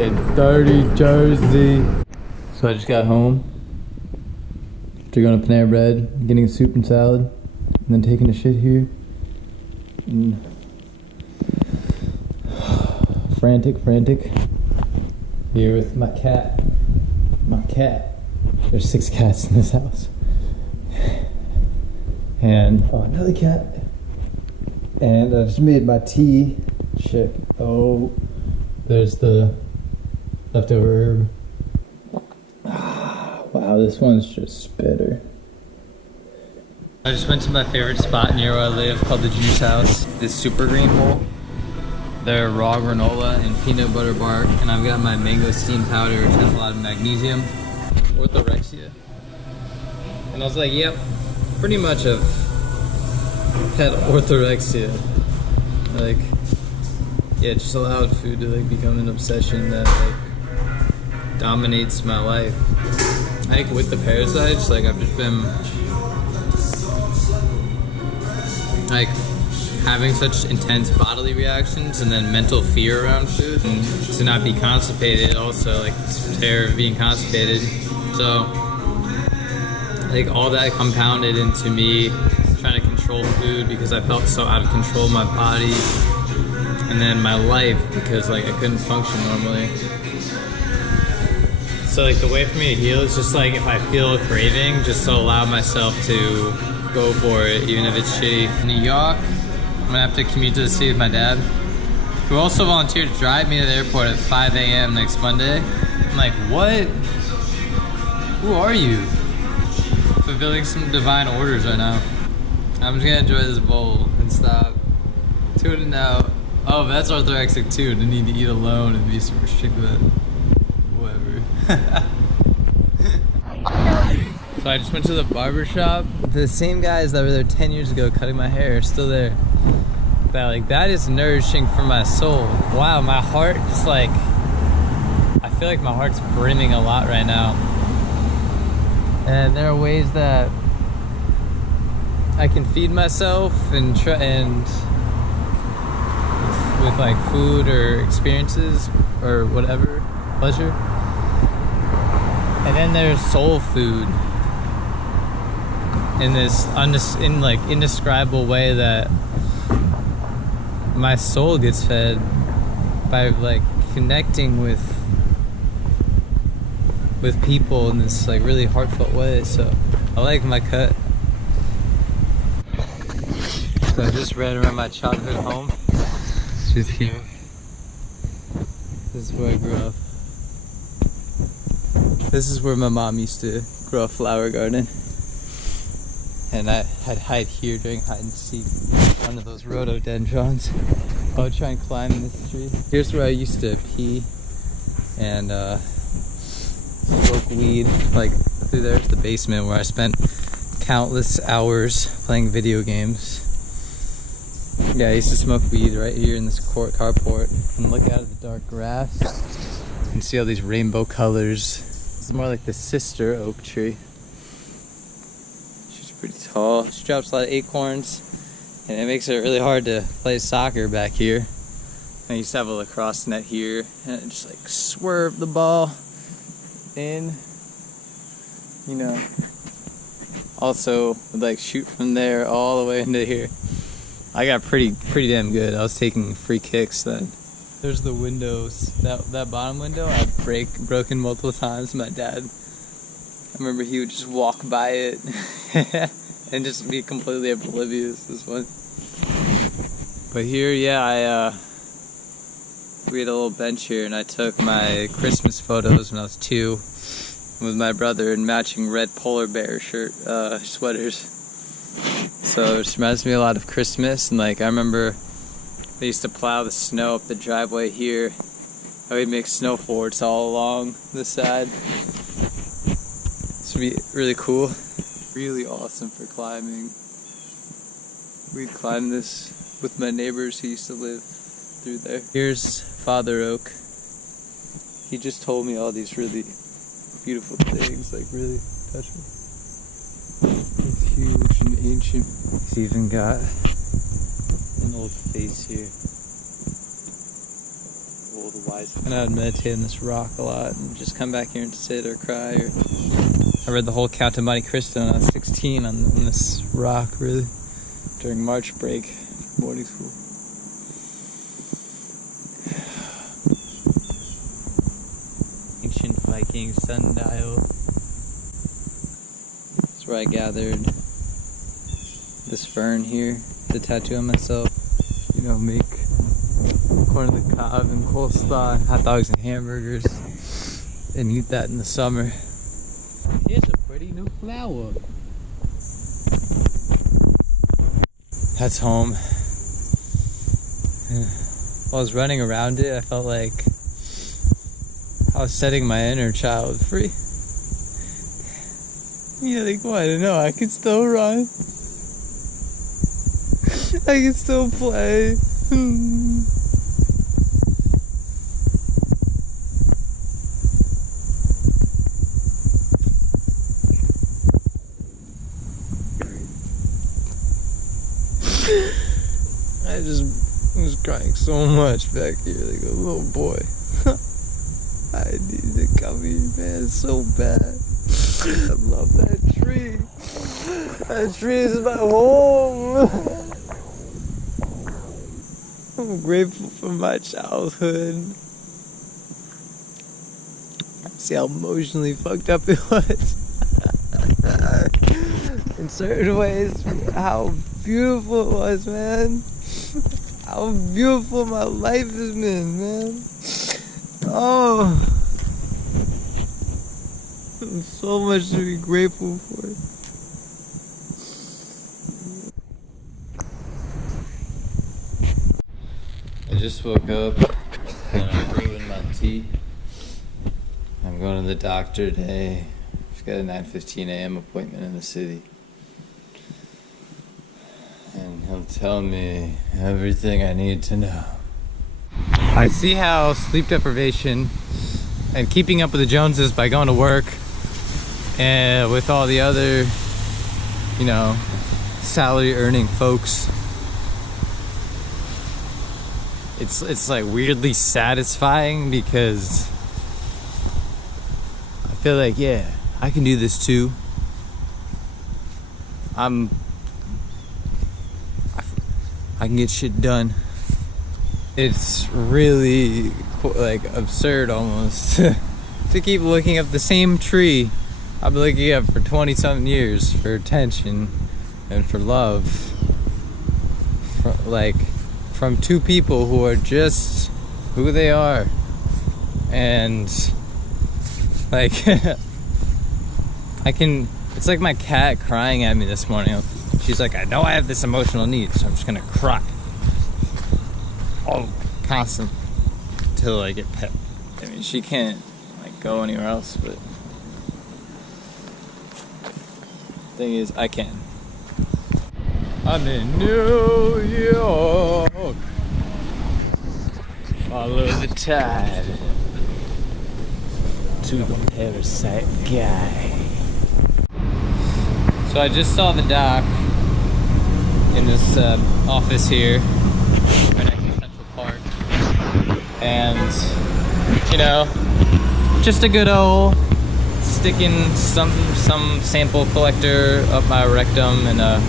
in dirty Jersey. So I just got home after going to Panera Bread, getting a soup and salad, and then taking a shit here. And frantic. Here with my cat. There's 6 cats in this house. And another cat. And I just made my tea. Check. Oh, there's the leftover herb. Wow, this one's just bitter. I just went to my favorite spot near where I live called the Juice House. This super green bowl. They're raw granola and peanut butter bark, and I've got my mango steam powder, which has a lot of magnesium. Orthorexia. And I was like, yep, pretty much have had orthorexia. Like, yeah, just allowed food to like become an obsession that like dominates my life. I think with the parasites, like I've just been like having such intense bodily reactions and then mental fear around food, and to not be constipated also, like terror of being constipated. So like all that compounded into me trying to control food because I felt so out of control of my body, and then my life because like I couldn't function normally. So like the way for me to heal is just like if I feel a craving, just to allow myself to go for it, even if it's shitty. New York, I'm gonna have to commute to the city with my dad, who also volunteered to drive me to the airport at 5 a.m. next Monday. I'm like, what? Who are you? Fulfilling some divine orders right now. I'm just gonna enjoy this bowl and stop tuning out. Oh, that's orthorexic too, to need to eat alone and be super strict with it. Whatever. So I just went to the barber shop. The same guys that were there 10 years ago cutting my hair are still there. That is nourishing for my soul. Wow, my heart just like, I feel like my heart's brimming a lot right now. And there are ways that I can feed myself and with like food or experiences or whatever, pleasure. And then there's soul food in this indescribable way that my soul gets fed by like connecting with people in this like really heartfelt way. So I like my cut. So I just ran around my childhood home. Just here. This is where I grew up. This is where my mom used to grow a flower garden. And I'd hide here during hide and seek under those rhododendrons. I would try and climb this tree. Here's where I used to pee and smoke weed. Like through there's the basement where I spent countless hours playing video games. Yeah, I used to smoke weed right here in this carport and look out at the dark grass and see all these rainbow colors. It's more like the sister oak tree. She's pretty tall. She drops a lot of acorns, and it makes it really hard to play soccer back here. I used to have a lacrosse net here, and it just like swerve the ball in, you know. Also would like shoot from there all the way into here. I got pretty damn good. I was taking free kicks then. There's the windows. That bottom window I've broken multiple times. My dad, I remember he would just walk by it and just be completely oblivious. This one. But here, yeah, we had a little bench here, and I took my Christmas photos when I was 2 with my brother in matching red polar bear sweaters. So it just reminds me a lot of Christmas, and like I remember they used to plow the snow up the driveway here. I would make snow forts all along this side. This would be really cool. Really awesome for climbing. We'd climb this with my neighbors who used to live through there. Here's Father Oak. He just told me all these really beautiful things, like really touch me. It's huge and ancient. He's even got an old face here. And I would meditate on this rock a lot and just come back here and sit or cry. Or I read the whole Count of Monte Cristo when I was 16 on this rock, really, during March break, boarding school. Ancient Viking sundial. That's where I gathered this fern here to tattoo on myself. You know, make corn on the cob and coleslaw and hot dogs and hamburgers and eat that in the summer. Here's a pretty new flower. That's home. While I was running around it, I felt like I was setting my inner child free. You're like, what? No, I can still run. I can still play. I just was crying so much back here, like a little boy. I need to come here, man, so bad. I love that tree. That tree is my home. I'm grateful for my childhood. See how emotionally fucked up it was. In certain ways, how beautiful it was, man. How beautiful my life has been, man. Oh, there's so much to be grateful for. I just woke up and I'm brewing my tea. I'm going to the doctor today. I've got a 9:15 a.m. appointment in the city. And he'll tell me everything I need to know. I see how sleep deprivation and keeping up with the Joneses by going to work and with all the other, you know, salary earning folks, it's like weirdly satisfying, because I feel like, yeah, I can do this too. I can get shit done. It's really like absurd almost to keep looking up the same tree I've been looking up for 20-something years for attention and for love, from two people who are just who they are. And like it's like my cat crying at me this morning. She's like, I know I have this emotional need, so I'm just gonna cry. Oh, constant until I get pet. I mean, she can't like go anywhere else, but thing is, I can. I'm in New York. Follow the tide to the parasite guy. So I just saw the doc in this office here, right next to Central Park, and you know, just a good old sticking some sample collector up my rectum, and I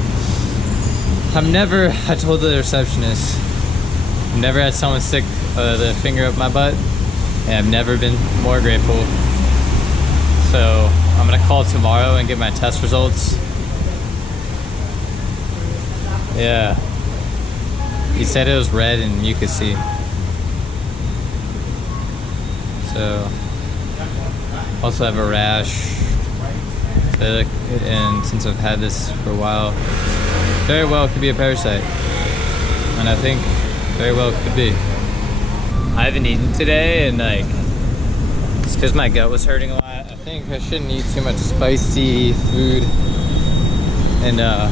told the receptionist, I've never had someone stick the finger up my butt, and I've never been more grateful. So I'm gonna call tomorrow and get my test results. Yeah, he said it was red and mucousy. So also have a rash, and since I've had this for a while, very well could be a parasite, and I think very well could be. I haven't eaten today, and like it's because my gut was hurting a lot. I think I shouldn't eat too much spicy food, and I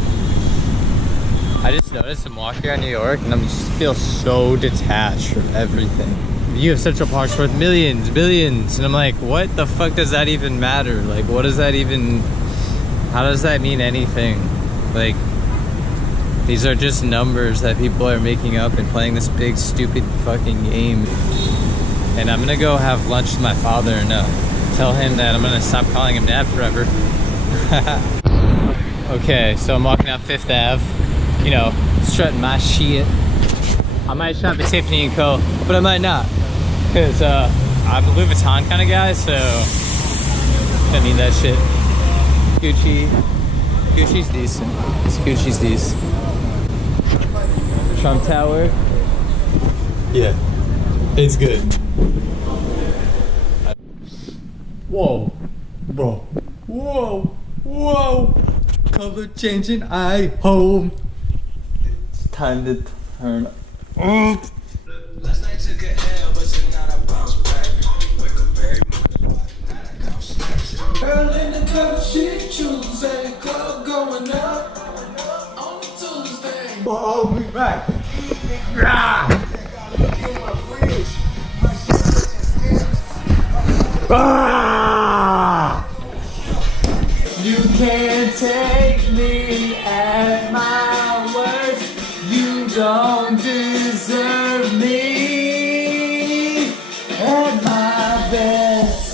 just noticed I'm walking around New York and I just feel so detached from everything. You have Central Park's worth millions, billions, and I'm like, what the fuck does that even matter? Like, what does that even, how does that mean anything? Like, these are just numbers that people are making up and playing this big stupid fucking game. And I'm gonna go have lunch with my father and tell him that I'm gonna stop calling him Dad forever. Okay, so I'm walking up 5th Ave, you know, strutting my shit. I might shop at Tiffany & Co, but I might not. Cause I'm a Louis Vuitton kind of guy, so don't need that shit. Gucci's decent. Gucci's decent. Trump Tower. Yeah, it's good. Whoa, bro. Whoa. Color changing, I home. It's time to turn up. Last night took a L, but tonight I bounce back. Wake up very much. Girl in the club, she Tuesday. Club going up on Tuesday. Oh, we back. You can't take me at my worst. You don't deserve me at my best.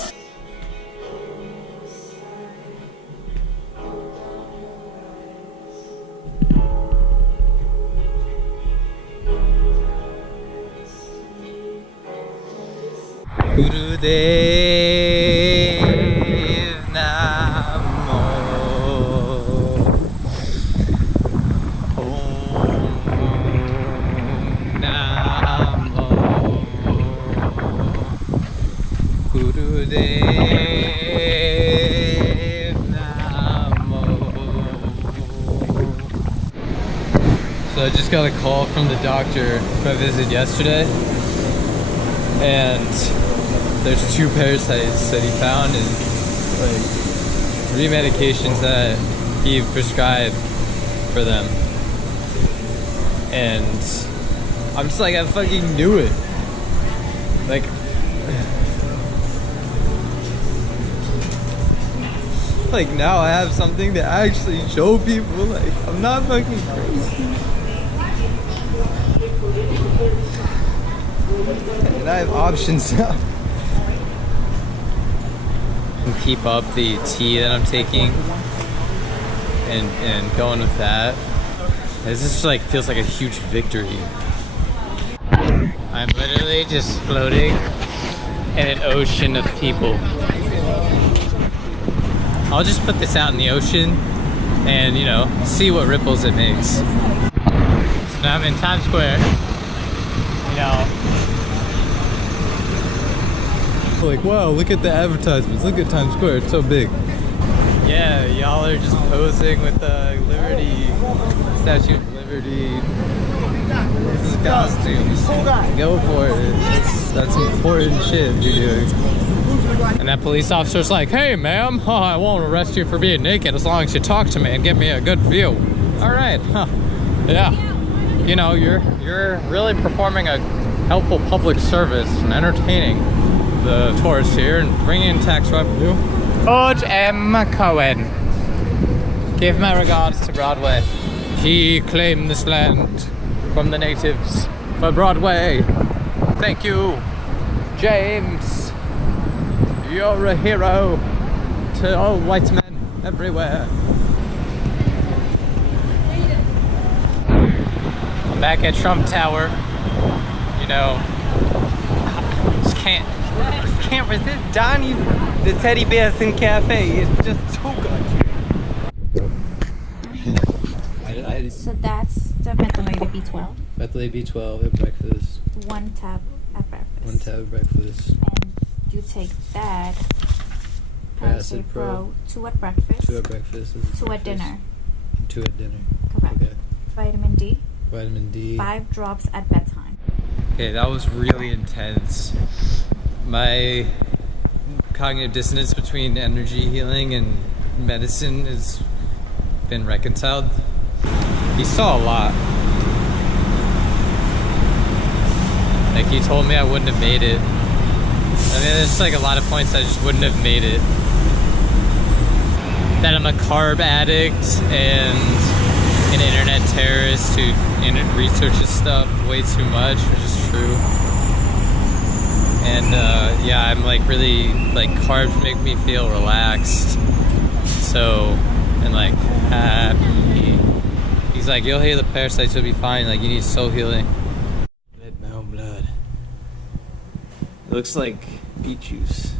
Gurudev Namo Om Namo Gurudev Namo. So I just got a call from the doctor who I visited yesterday, and there's 2 parasites that he found and like 3 medications that he prescribed for them. And I'm just like, I fucking knew it. Like now I have something to actually show people, like I'm not fucking crazy. And I have options now. And keep up the tea that I'm taking and going with that. This just like feels like a huge victory. I'm literally just floating in an ocean of people. I'll just put this out in the ocean and, you know, see what ripples it makes. So now I'm in Times Square, you know. Like, wow, look at the advertisements, look at Times Square, it's so big. Yeah, y'all are just posing with the Liberty, Statue of Liberty. This is costumes. Go for it. That's important shit you're doing. And that police officer's like, hey ma'am, I won't arrest you for being naked as long as you talk to me and give me a good view. Alright, huh. Yeah. You know, you're really performing a helpful public service and entertaining the tourists here and bringing in tax revenue. George M. Cohen. Give my regards to Broadway. He claimed this land from the natives for Broadway. Thank you, James. You're a hero to all white men everywhere. I'm back at Trump Tower. You know, just can't resist Donnie, the teddy bears in cafe. It's just too good. So that's the methylated B12. Methylated B12 at breakfast. 1 tab at breakfast. 1 tab at breakfast. And you take that. Paracid Pro. 2 at breakfast. 2 at breakfast. 2 at dinner. 2 at dinner. Correct. Okay. Vitamin D. Vitamin D. 5 drops at bedtime. Okay, that was really intense. My cognitive dissonance between energy healing and medicine has been reconciled. He saw a lot. Like, he told me I wouldn't have made it. I mean, there's like a lot of points I just wouldn't have made it. That I'm a carb addict and an internet terrorist who researches stuff way too much, which is true. And yeah, I'm like really, like carbs make me feel relaxed. So, and like happy. He's like, you'll heal the parasites, you'll be fine. Like, you need soul healing. Red bound blood. It looks like beet juice.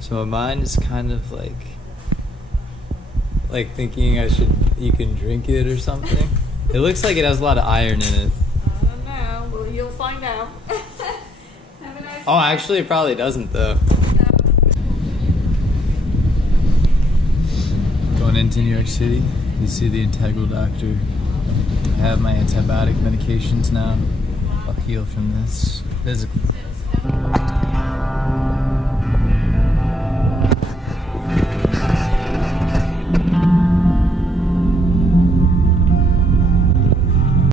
So my mind is kind of like thinking you can drink it or something. It looks like it has a lot of iron in it. I don't know. Well, you'll find out. Have a nice Oh, actually, it probably doesn't though. Going into New York City, you see the integral doctor. I have my antibiotic medications now. I'll heal from this physically.